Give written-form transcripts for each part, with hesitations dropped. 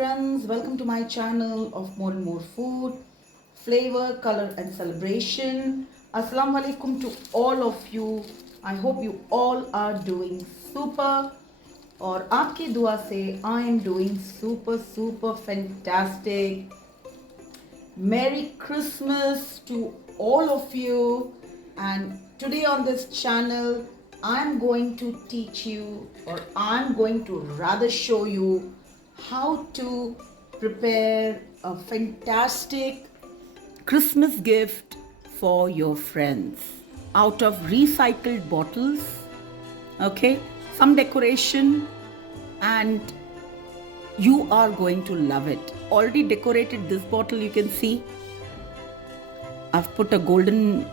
friends, welcome to my channel of more and more food, flavor, color and celebration. Assalamu alaikum to all of you. I hope you all are doing super और आपकी दुआ से I am doing super fantastic. Merry Christmas to all of you, and today on this channel I'm going to teach you, or I'm going to rather show you how to prepare a fantastic Christmas gift for your friends out of recycled bottles. Okay, some decoration, and you are going to love it. Already decorated this bottle, you can see I've put a golden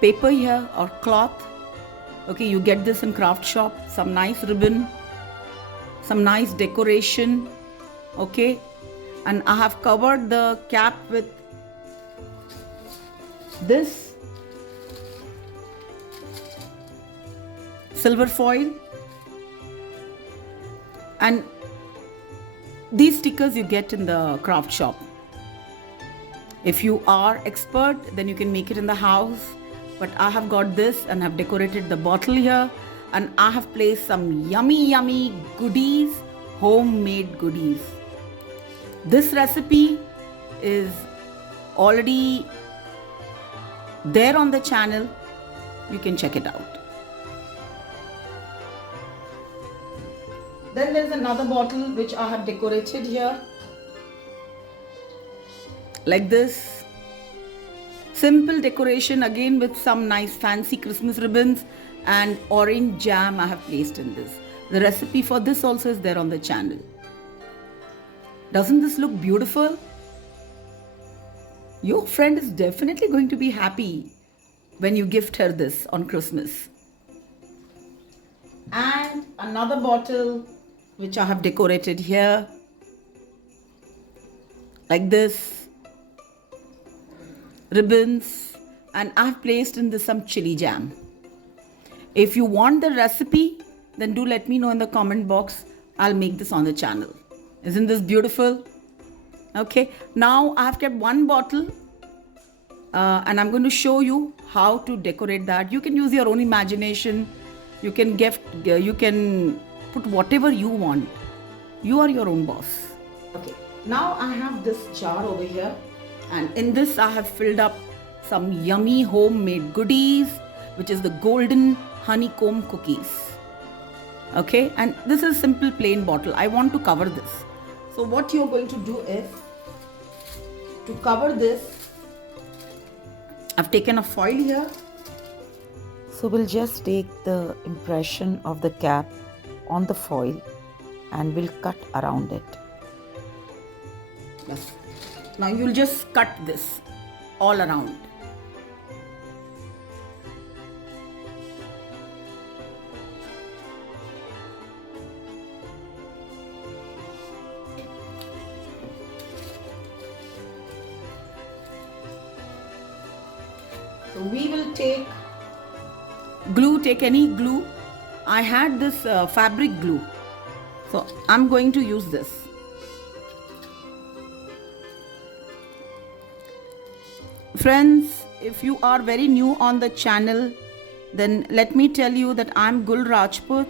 paper here or cloth. Okay, you get this in craft shop. Some nice ribbon, some nice decoration. Okay, and I have covered the cap with this silver foil, and these stickers you get in the craft shop. If you are expert, then you can make it in the house, but I have got this and have decorated the bottle here, and I have placed some yummy goodies, homemade goodies. This recipe is already there on the channel. You can check it out. Then there's another bottle which I have decorated here like this. Simple decoration again with some nice fancy Christmas ribbons and orange jam I have placed in this. The recipe for this also is there on the channel. Doesn't this look beautiful? Your friend is definitely going to be happy when you gift her this on Christmas. And another bottle which I have decorated here like this, ribbons, and I have placed in this some chili jam. If you want the recipe, then do let me know in the comment box. I'll make this on the channel. Isn't this beautiful? Okay, now I have kept one bottle and I'm going to show you how to decorate that. You can use your own imagination. You can put whatever you want. You are your own boss. Okay, now I have this jar over here, and in this I have filled up some yummy homemade goodies, which is the golden honeycomb cookies. Okay, and this is simple plain bottle. I want to cover this. So what you're going to do is, to cover this, I've taken a foil here. So we'll just take the impression of the cap on the foil and we'll cut around it. Yes. Now you'll just cut this all around. So we will take glue, take any glue. I had this fabric glue, so I'm going to use this. Friends, if you are very new on the channel, then let me tell you that I'm Gul Rajput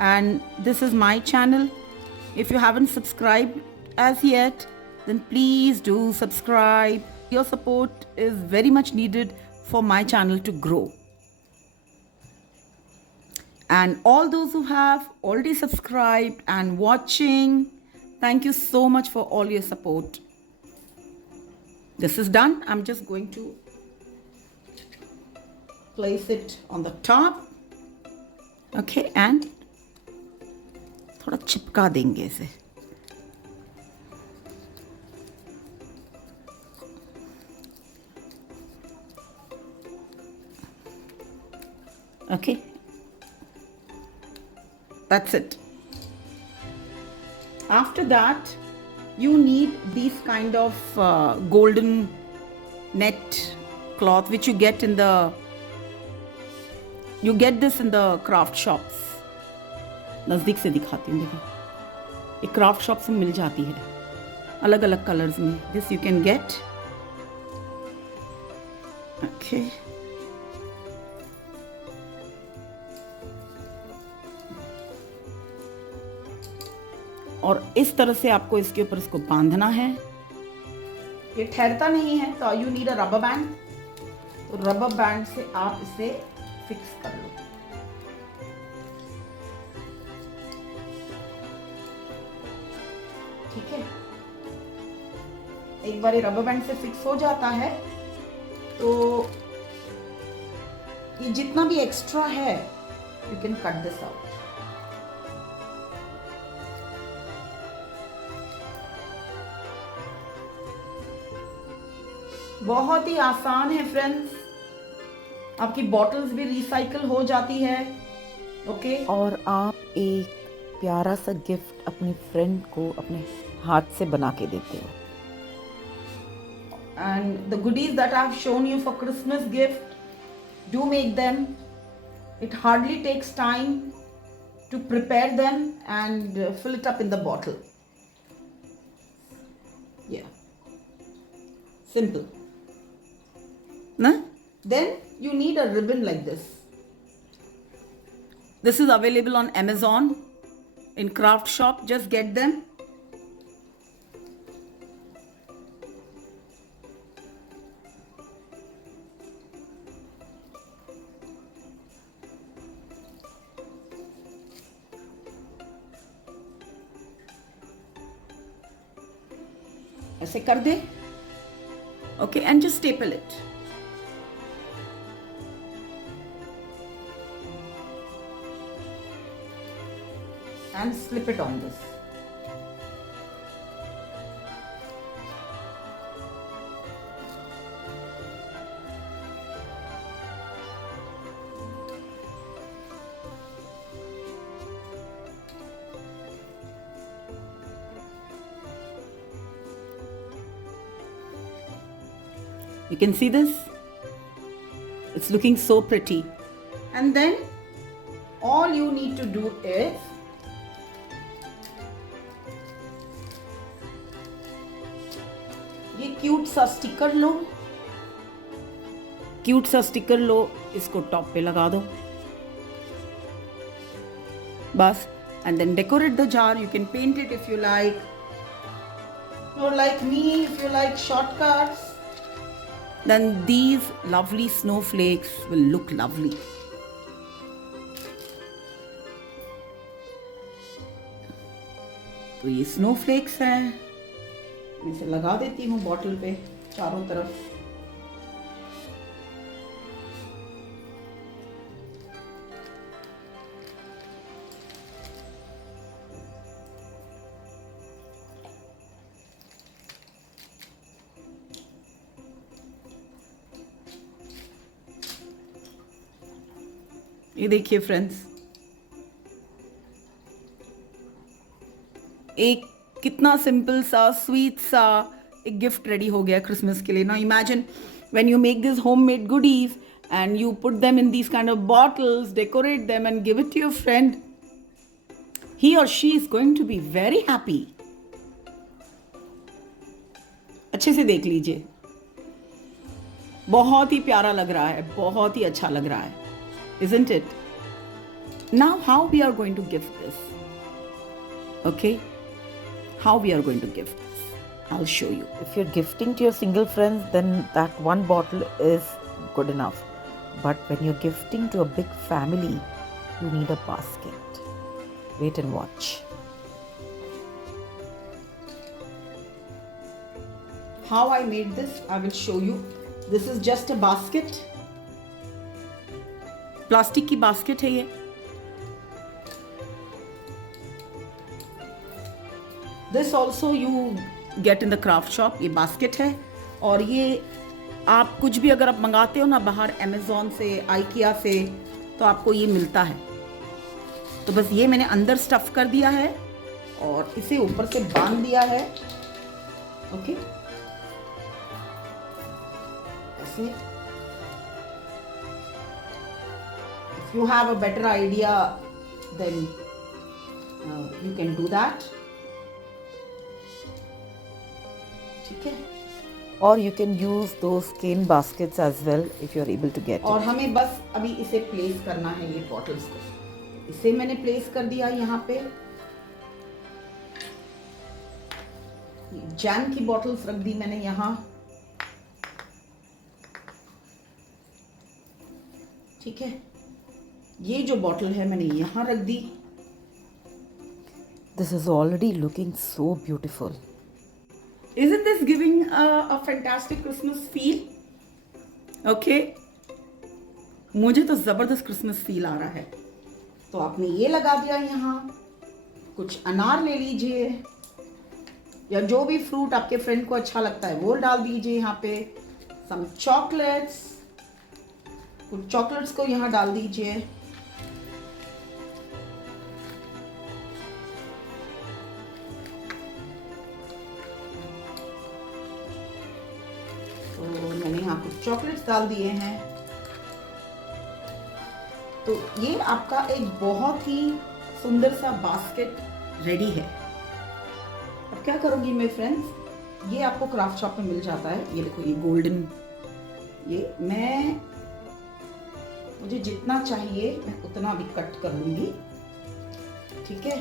and this is my channel. If you haven't subscribed as yet, then please do subscribe. Your support is very much needed for my channel to grow. And all those who have already subscribed and watching, thank you so much for all your support. This is done. I'm just going to place it on the top. Okay, and थोड़ा चिपका देंगे इसे. Okay. That's it. After that, you need these kind of golden net cloth which you get in the craft shops. नजदीक से दिखाती हूँ, देखो एक क्राफ्ट शॉप से मिल जाती है अलग अलग कलर्स में. This you can get. Okay. और इस तरह से आपको इसके ऊपर इसको बांधना है. ये ठहरता नहीं है तो you need a rubber band. तो रबर बैंड से आप इसे फिक्स कर लो. ठीक है. एक बार ये रबर बैंड से फिक्स हो जाता है तो ये जितना भी एक्स्ट्रा है you can cut this out. बहुत ही आसान है फ्रेंड्स. आपकी बॉटल्स भी रिसाइकल हो जाती है. ओके. और आप एक प्यारा सा गिफ्ट अपनी फ्रेंड को अपने हाथ से बना के देते हो. And the goodies that I have shown you for Christmas gift, do make them. It hardly takes time to prepare them and fill it up in the bottle. Yeah. Simple. Na? Then you need a ribbon like this. This is available on Amazon in craft shop. Just get them. ऐसे कर दे. Okay, and just staple it. And slip it on this. You can see this. It's looking so pretty. And then all you need to do is ये cute सा sticker लो. Cute सा sticker लो, इसको top पे लगा दो बस. And then decorate the jar. You can paint it if you like. Or like me, if you like shortcuts, then these lovely snowflakes will look lovely. तो ये snowflakes हैं. मैं इसे लगा देती हूँ बॉटल पे चारों तरफ. ये देखिए फ्रेंड्स, एक कितना सिंपल सा स्वीट सा एक गिफ्ट रेडी हो गया क्रिसमस के लिए. Now imagine when you make this homemade goodies and you put them in these kind of bottles, decorate them and give it to your friend. He or she is going to be very happy. अच्छे से देख लीजिए, बहुत ही प्यारा लग रहा है, बहुत ही अच्छा लग रहा है. Isn't it? Now how we are going to gift this? Okay? How we are going to gift this? I'll show you. If you're gifting to your single friends, then that one bottle is good enough. But when you're gifting to a big family, you need a basket. Wait and watch. How I made this, I will show you. This is just a basket. Plastic की basket है ये. This also you get in the craft shop. ये basket है और ये आप कुछ भी अगर आप मंगाते हो ना बाहर अमेजोन से, आइकिया से, तो आपको ये मिलता है. तो बस ये मैंने अंदर स्टफ कर दिया है और इसे ऊपर से बांध दिया है. ओके, ऐसे. If you have a better idea, then you can do that. ठीक है। Or you can use those cane baskets as well if you're able to get और it. हमें बस अभी इसे प्लेस करना है, ये बॉटल्स को। इसे मैंने प्लेस कर दिया यहाँ पे। जैम की बॉटल्स रख दी मैंने यहाँ, ठीक है। ये जो बॉटल है मैंने यहाँ रख दी। This is already looking so beautiful. Isn't this giving a fantastic Christmas feel? Okay. मुझे तो ज़बरदस्त क्रिसमस फील आ रहा है। तो आपने ये लगा दिया यहाँ। कुछ अनार ले लीजिए या जो भी फ्रूट आपके फ्रेंड को अच्छा लगता है वो डाल दीजिए यहाँ पे। सम चॉकलेट्स, कुछ चॉकलेट्स को यहाँ डाल दीजिए। तो मैंने यहाँ कुछ चॉकलेट्स डाल दिए हैं। तो ये आपका एक बहुत ही सुंदर सा बास्केट रेडी है। अब क्या करूँगी मैं फ्रेंड्स, ये आपको क्राफ्ट शॉप में मिल जाता है। ये देखो, ये गोल्डन, ये मुझे जितना चाहिए मैं उतना भी कट कर लूँगी, ठीक है।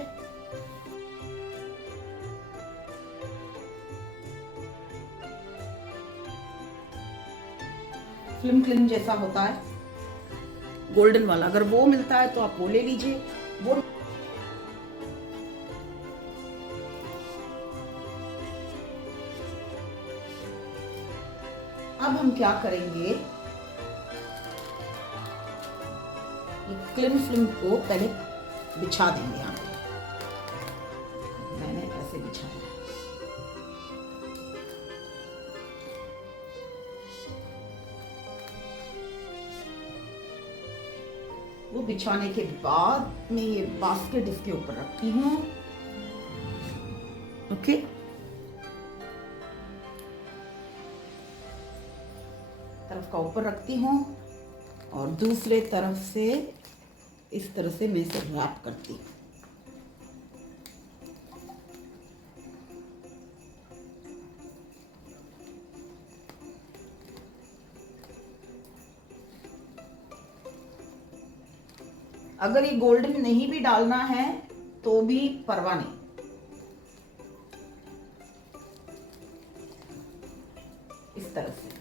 फिल्म क्लिम जैसा होता है गोल्डन वाला, अगर वो मिलता है तो आप वो ले लीजिए। वो अब हम क्या करेंगे, ये क्लिम फिल्म को पहले बिछा देंगे यहाँ पे। मैंने ऐसे बिछाया। वो बिछाने के बाद मैं ये बास्केट इसके ऊपर रखती हूँ, ओके। तरफ का ऊपर रखती हूँ और दूसरे तरफ से इस तरह से मैं इसे रैप करती हूँ। अगर ये गोल्डन नहीं भी डालना है तो भी परवाह नहीं। इस तरह से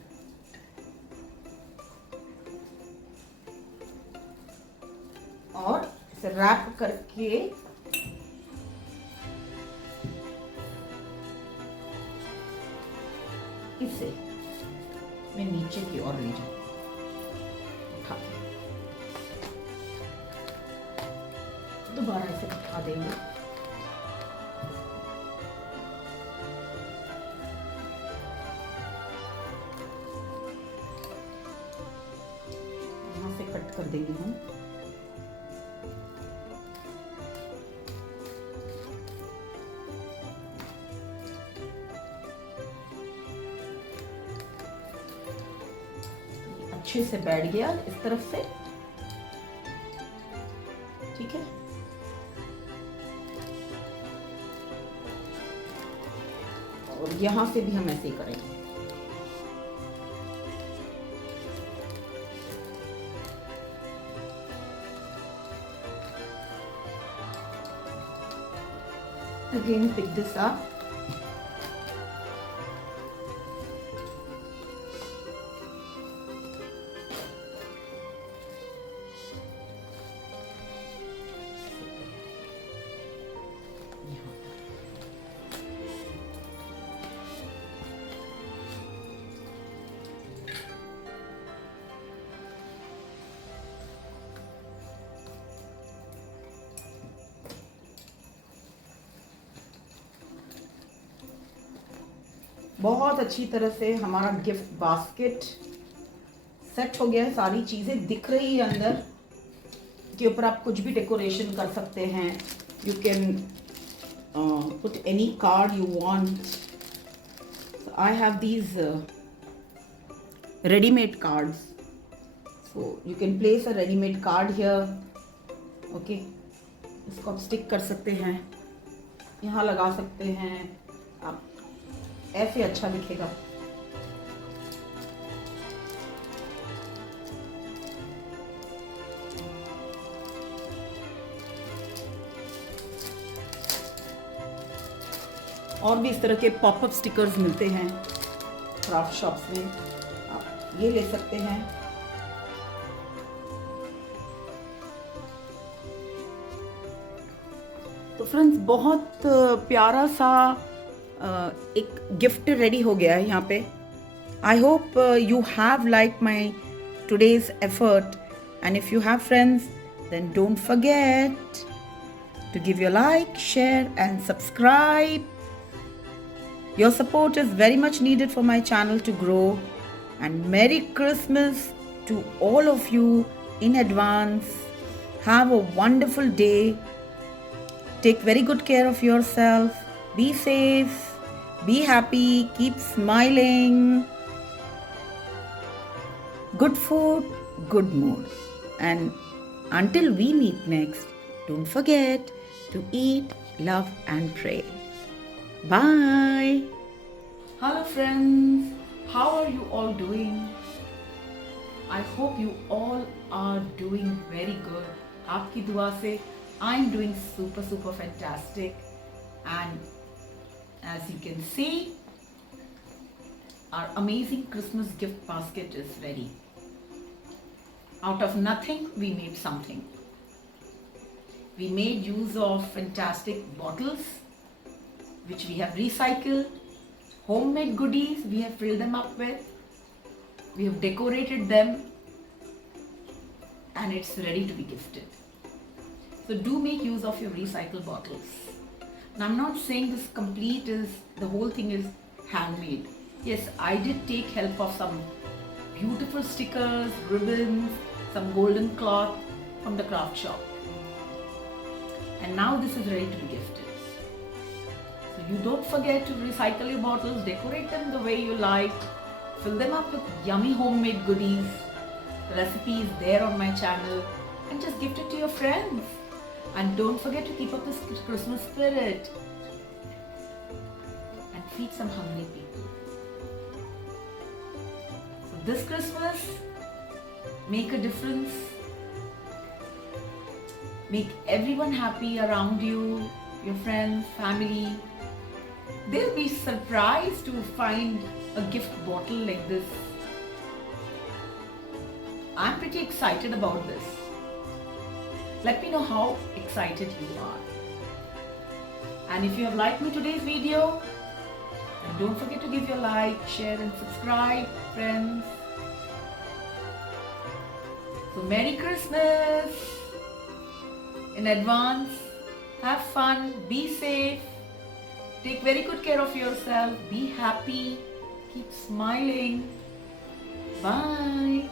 और इसे रैप करके इसे मैं नीचे की ओर ले जाऊं। दोबारा इसे उठा देंगे। यहाँ से कट कर देंगे हम। अच्छे से बैठ गया इस तरफ से, ठीक है। और यहाँ से भी हम ऐसे ही करेंगे। Again, pick this up. बहुत अच्छी तरह से हमारा गिफ्ट बास्केट सेट हो गया है। सारी चीज़ें दिख रही है अंदर के ऊपर। आप कुछ भी डेकोरेशन कर सकते हैं। You can put any card you want. I have these readymade cards, so you can place a readymade card here, okay. इसको आप स्टिक कर सकते हैं, यहाँ लगा सकते हैं आप। ऐसे अच्छा दिखेगा। और भी इस तरह के पॉपअप स्टिकर्स मिलते हैं क्राफ्ट शॉप्स में, आप ये ले सकते हैं। तो फ्रेंड्स, बहुत प्यारा सा एक गिफ्ट रेडी हो गया है यहाँ पे। I hope you have like my today's effort, and if you have friends then don't forget to give your like, share and subscribe. Your support is very much needed for my channel to grow. And Merry Christmas to all of you in advance. Have a wonderful day. Take very good care of yourself. Be safe. Be happy. Keep smiling. Good food, good mood. And until we meet next, don't forget to eat, love and pray. Bye. Hello friends. How are you all doing? I hope you all are doing very good. आपकी दुआ से I'm doing super fantastic. And as you can see, our amazing Christmas gift basket is ready. Out of nothing, we made something. We made use of fantastic bottles, which we have recycled, homemade goodies we have filled them up with, we have decorated them, and it's ready to be gifted. So do make use of your recycled bottles. And I'm not saying this complete is, the whole thing is handmade. Yes, I did take help of some beautiful stickers, ribbons, some golden cloth from the craft shop. And now this is ready to be gifted. So you don't forget to recycle your bottles, decorate them the way you like, fill them up with yummy homemade goodies. The recipe is there on my channel, and just gift it to your friends. And don't forget to keep up this Christmas spirit and feed some hungry people. So this Christmas, make a difference. Make everyone happy around you, your friends, family. They'll be surprised to find a gift bottle like this. I'm pretty excited about this. Let me know how excited you are. And if you have liked me today's video, then don't forget to give your like, share and subscribe, friends. So Merry Christmas in advance. Have fun, be safe, take very good care of yourself, be happy, keep smiling. Bye.